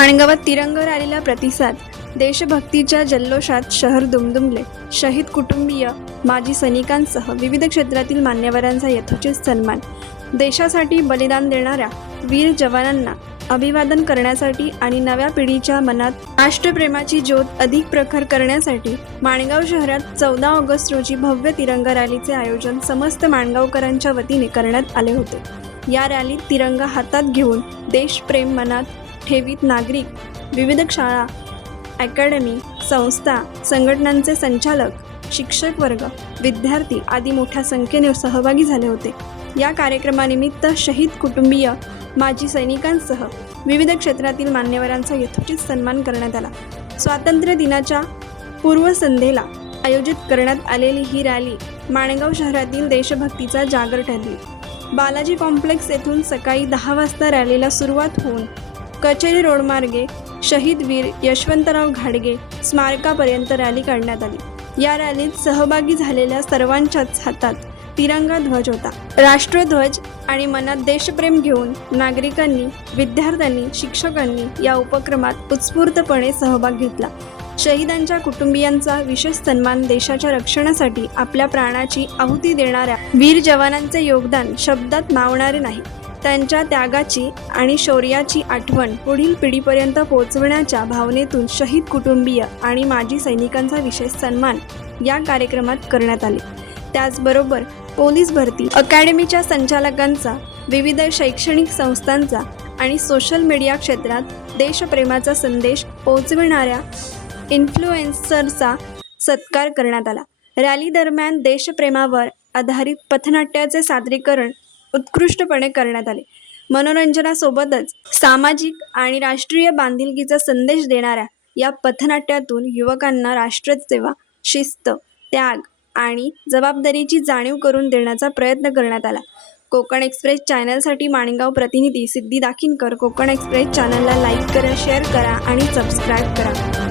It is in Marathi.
माणगावात तिरंगा रॅलीला प्रतिसाद, देशभक्तीच्या जल्लोषात शहर दुमदुमले. शहीद कुटुंबीय, माजी सैनिकांसह विविध क्षेत्रातील मान्यवरांचा यथोचित सन्मान. देशासाठी बलिदान देणाऱ्या वीर जवानांना अभिवादन करण्यासाठी आणि नव्या पिढीच्या मनात राष्ट्रप्रेमाची ज्योत अधिक प्रखर करण्यासाठी माणगाव शहरात 14 ऑगस्ट रोजी भव्य तिरंगा रॅलीचे आयोजन समस्त माणगावकरांच्या वतीने करण्यात आले होते. या रॅलीत तिरंगा हातात घेऊन देशप्रेम मनात ठेवीत नागरिक, विविध शाळा, अकॅडमी, संस्था, संघटनांचे संचालक, शिक्षक वर्ग, विद्यार्थी आदी मोठ्या संख्येने सहभागी झाले होते. या कार्यक्रमानिमित्त शहीद कुटुंबीय, माजी सैनिकांसह विविध क्षेत्रातील मान्यवरांचा यथोचित सन्मान करण्यात आला. स्वातंत्र्य दिनाच्या पूर्वसंध्येला आयोजित करण्यात आलेली ही रॅली माणगाव शहरातील देशभक्तीचा जागर ठरली. बालाजी कॉम्प्लेक्स येथून सकाळी 10 वाजता रॅलीला सुरुवात होऊन कचेरी रोडमार्गे शहीद वीर यशवंतराव घाडगे स्मारकापर्यंत रॅली काढण्यात आली. या रॅलीत सहभागी झालेल्या सर्वांच्याच हातात तिरंगा ध्वज होता. राष्ट्रध्वज आणि मनात देशप्रेम घेऊन नागरिकांनी, विद्यार्थ्यांनी, शिक्षकांनी या उपक्रमात उत्स्फूर्तपणे सहभाग घेतला. शहीदांच्या कुटुंबियांचा विशेष सन्मान. देशाच्या रक्षणासाठी आपल्या प्राणाची आहुती देणाऱ्या वीर जवानांचे योगदान शब्दात मावणारे नाही. त्यांच्या त्यागाची आणि शौर्याची आठवण पुढील पिढीपर्यंत पोहोचवण्याच्या भावनेतून शहीद कुटुंबीय आणि माजी सैनिकांचा विशेष सन्मान या कार्यक्रमात करण्यात आले. त्याचबरोबर पोलीस भरती अकॅडमीच्या संचालकांचा, विविध शैक्षणिक संस्थांचा आणि सोशल मीडिया क्षेत्रात देशप्रेमाचा संदेश पोहोचविणाऱ्या इन्फ्लुएन्सरचा सत्कार करण्यात आला. रॅली दरम्यान देशप्रेमावर आधारित पथनाट्याचे सादरीकरण उत्कृष्टपणे करण्यात आले. मनोरंजनासोबतच सामाजिक आणि राष्ट्रीय बांधिलकीचा संदेश देणाऱ्या या पथनाट्यातून युवकांना राष्ट्रसेवा, शिस्त, त्याग आणि जबाबदारीची जाणीव करून देण्याचा प्रयत्न करण्यात आला. कोकण एक्सप्रेस चॅनलसाठी माणगाव प्रतिनिधी सिद्धी दाखिनकर. कोकण एक्सप्रेस चॅनलला लाईक करा, शेअर करा आणि सबस्क्राईब करा.